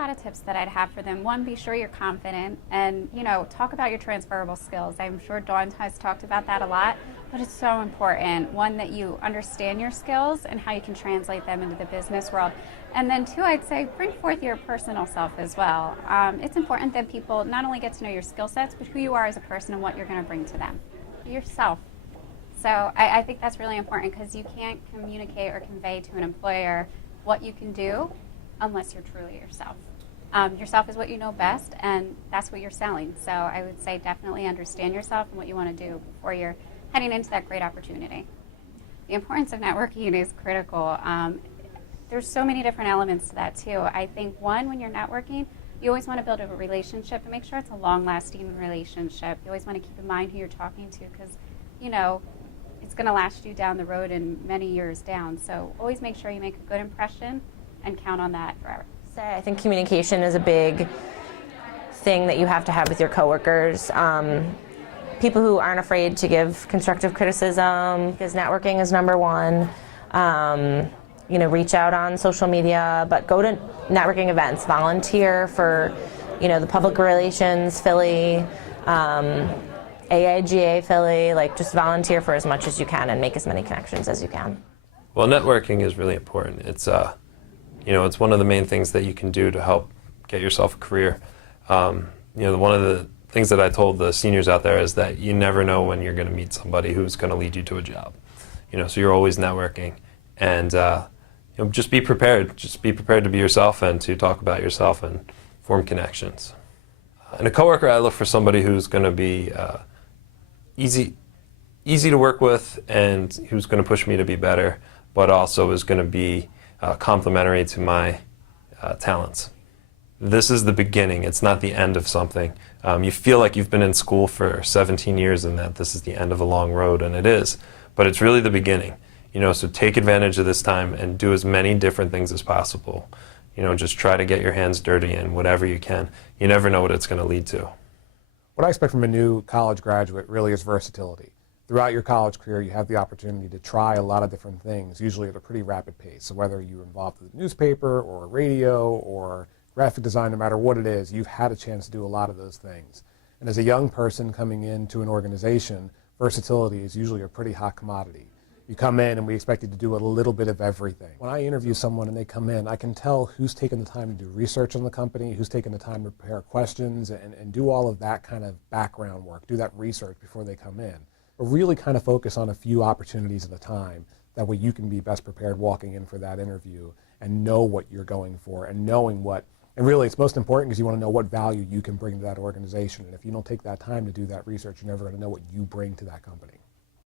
lot of tips that I'd have for them. One, be sure you're confident and, talk about your transferable skills. I'm sure Dawn has talked about that a lot, but it's so important. One, that you understand your skills and how you can translate them into the business world. And then two, I'd say bring forth your personal self as well. It's important that people not only get to know your skill sets, but who you are as a person and what you're going to bring to them. Yourself. So I think that's really important, because you can't communicate or convey to an employer what you can do unless you're truly yourself. Yourself is what you know best, and that's what you're selling. So I would say definitely understand yourself and what you want to do before you're heading into that great opportunity. The importance of networking is critical. There's so many different elements to that too. I think one, when you're networking, you always want to build a relationship and make sure it's a long-lasting relationship. You always want to keep in mind who you're talking to, because it's going to last you down the road and many years down. So always make sure you make a good impression and count on that forever. So I think communication is a big thing that you have to have with your coworkers. People who aren't afraid to give constructive criticism, because networking is number one. Reach out on social media, but go to networking events, volunteer for, the public relations Philly, AIGA Philly, just volunteer for as much as you can and make as many connections as you can. Well, networking is really important. It's it's one of the main things that you can do to help get yourself a career. One of the things that I told the seniors out there is that you never know when you're going to meet somebody who's going to lead you to a job. So you're always networking, and just be prepared. Just be prepared to be yourself and to talk about yourself and form connections. And a coworker, I look for somebody who's going to be easy to work with, and who's going to push me to be better, but also is going to be complementary to my talents. This is the beginning. It's not the end of something. You feel like you've been in school for 17 years and that this is the end of a long road, and it is, but it's really the beginning. So take advantage of this time and do as many different things as possible. Just try to get your hands dirty in whatever you can. You never know what it's going to lead to. What I expect from a new college graduate really is versatility. Throughout your college career, you have the opportunity to try a lot of different things, usually at a pretty rapid pace. So whether you're involved with a newspaper or radio or graphic design, no matter what it is, you've had a chance to do a lot of those things. And as a young person coming into an organization, versatility is usually a pretty hot commodity. You come in and we expect you to do a little bit of everything. When I interview someone and they come in, I can tell who's taken the time to do research on the company, who's taken the time to prepare questions and do all of that kind of background work, do that research before they come in. But really kind of focus on a few opportunities at a time. That way you can be best prepared walking in for that interview and know what you're going for and knowing what, and really it's most important because you want to know what value you can bring to that organization. And if you don't take that time to do that research, you're never going to know what you bring to that company.